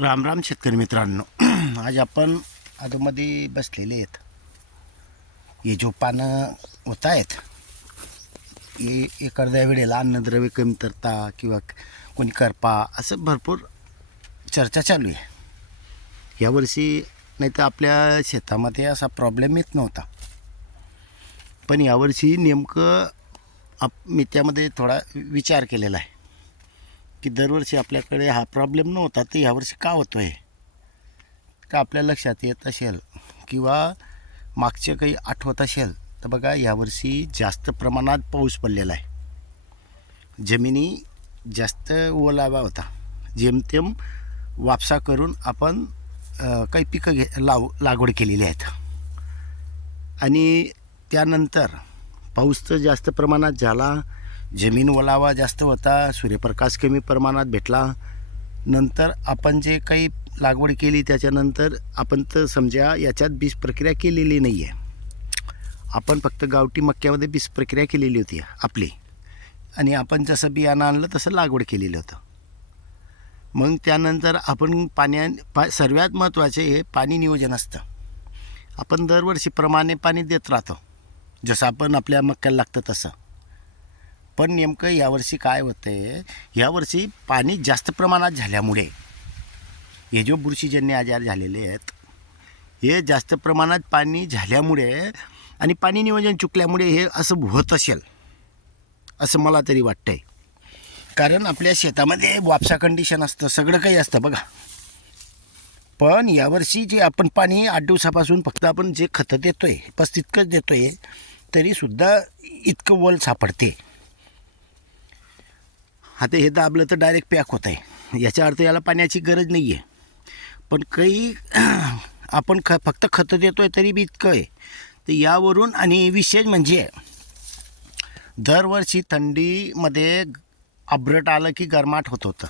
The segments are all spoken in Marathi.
राम राम शेतकरी मित्रांनो. आज आपण आधोमध्ये बसलेले आहेत. हे जो पानं होत आहेत हे एखाद्या वेळेला अन्नद्रव्य कमतरता किंवा कोणी करपा असं भरपूर चर्चा चालू आहे. यावर्षी नाही तर आपल्या शेतामध्ये असा प्रॉब्लेम येत नव्हता. पण यावर्षी नेमकं आप मी त्यामध्ये थोडा विचार केलेला आहे. की दरवर्षी आपल्याकडे हा प्रॉब्लेम नव्हता तर ह्यावर्षी का होतो आहे का आपल्या लक्षात येत असेल? किंवा मागचे काही आठवत असेल? तर बघा यावर्षी जास्त प्रमाणात पाऊस पडलेला आहे. जमिनी जास्त ओलावा होता. जेमतेम वापसा करून आपण काही पिकं घे लाव लागवड केलेली आहेत. आणि त्यानंतर पाऊस तर जास्त प्रमाणात झाला. जमीन ओलावा जास्त होता सूर्यप्रकाश कमी प्रमाणात भेटला. नंतर आपण जे काही लागवड केली त्याच्यानंतर आपण तर समजा याच्यात बीज प्रक्रिया केलेली नाही आहे आपण फक्त गावठी मक्क्यामध्ये बीज प्रक्रिया केलेली होती आपली. आणि आपण जसं बियाणं आणलं तसं लागवड केलेलं होतं. मग त्यानंतर आपण पाण्या पा सर्वात महत्त्वाचे हे पाणी नियोजन असतं. आपण दरवर्षीप्रमाणे पाणी देत राहतो. जसं आपण आपल्या मक्क्याला लागतं तसं. पण नेमकं यावर्षी काय होतं आहे यावर्षी पाणी जास्त प्रमाणात झाल्यामुळे हे जो बुरशीजन्य आजार झालेले आहेत हे जास्त प्रमाणात पाणी झाल्यामुळे आणि पाणी नियोजन चुकल्यामुळे हे असं होत असेल असं मला तरी वाटतं आहे कारण आपल्या शेतामध्ये वापसा कंडिशन असतं सगळं काही असतं बघा. पण यावर्षी जे आपण पाणी आठ दिवसापासून फक्त आपण जे खतं देतो आहे बस तितकंच देतो आहे तरीसुद्धा इतकं वल सापडते. आता हे दाबलं तर डायरेक्ट पॅक होत आहे याचा अर्थ याला पाण्याची गरज नाही आहे पण काही आपण ख फक्त खतं देतो आहे तरी बी इतकं आहे. तर यावरून आणि विशेष म्हणजे दरवर्षी थंडीमध्ये आब्रट आलं की गरमाट होत होतं.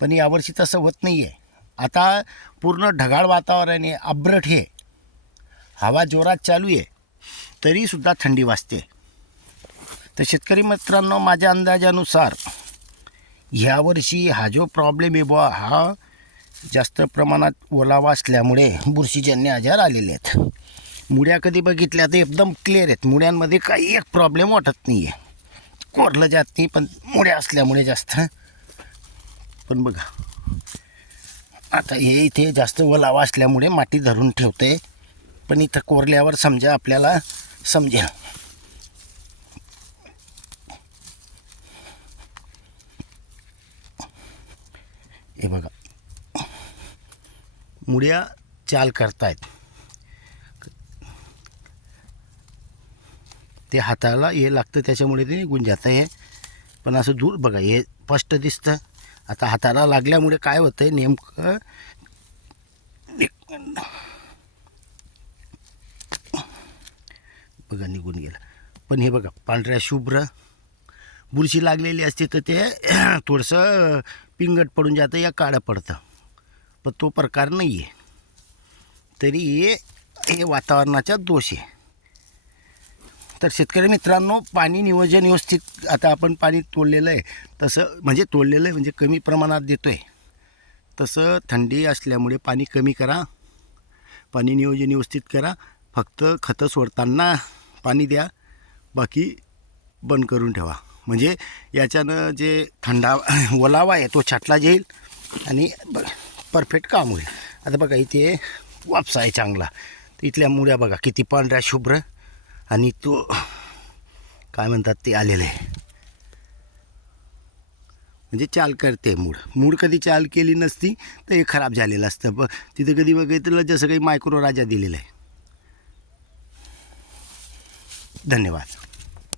पण यावर्षी तसं होत नाही आहे आता पूर्ण ढगाळ वातावरण आहे आब्रट हे. हवा जोरात चालू आहे तरीसुद्धा थंडी वाजते. तर शेतकरी मित्रांनो माझ्या अंदाजानुसार ह्यावर्षी हा जो प्रॉब्लेम आहे बुवा हा जास्त प्रमाणात ओलावा असल्यामुळे बुरशीजन्य आजार आलेले आहेत. मुड्या कधी बघितल्या तर एकदम क्लिअर आहेत. मुड्यांमध्ये काही एक प्रॉब्लेम वाटत नाही आहे कोरलं जात नाही पण मुड्या असल्यामुळे जास्त. पण बघा. आता हे इथे जास्त ओलावा असल्यामुळे माती धरून ठेवते पण इथं कोरल्यावर समजा आपल्याला समजेल. हे बघा. मुड्या चाल करतायत. ते हाताला हे लागतं त्याच्यामुळे ते निघून जातं हे. पण असं दूर बघा हे स्पष्ट दिसतं. आता हाताला लागल्यामुळे काय होतं आहे नेमकं बघा निघून गेलं. पण हे बघा पांढऱ्या शुभ्र बुरशी लागलेली असते तर ते थोडंसं पिंगट पडून जातं या काळं पडतं. पण तो प्रकार नाही आहे तरी हे वातावरणाचा दोष आहे. तर शेतकरी मित्रांनो पाणी नियोजन व्यवस्थित आता आपण पाणी तोडलेलं आहे. तसं म्हणजे तोडलेलं आहे म्हणजे कमी प्रमाणात देतो आहे तसं थंडी असल्यामुळे पाणी कमी करा. पाणी नियोजन व्यवस्थित करा. फक्त खतं सोडताना पाणी द्या. बाकी बंद करून ठेवा. म्हणजे याच्यानं जे थंडा ओलावा आहे तो छाटला जाईल आणि ब परफेक्ट काम होईल. आता बघा इथे वापसा आहे चांगला. तर इथल्या मुळ्या बघा किती पांढऱ्या शुभ्र. आणि तो काय म्हणतात ते आलेलं आहे. म्हणजे चाल करते मूड. मूड कधी चाल केली नसती तर हे खराब झालेलं असतं. ब तिथे कधी बघितलं जसं काही मायक्रो राजा दिलेलं आहे. धन्यवाद.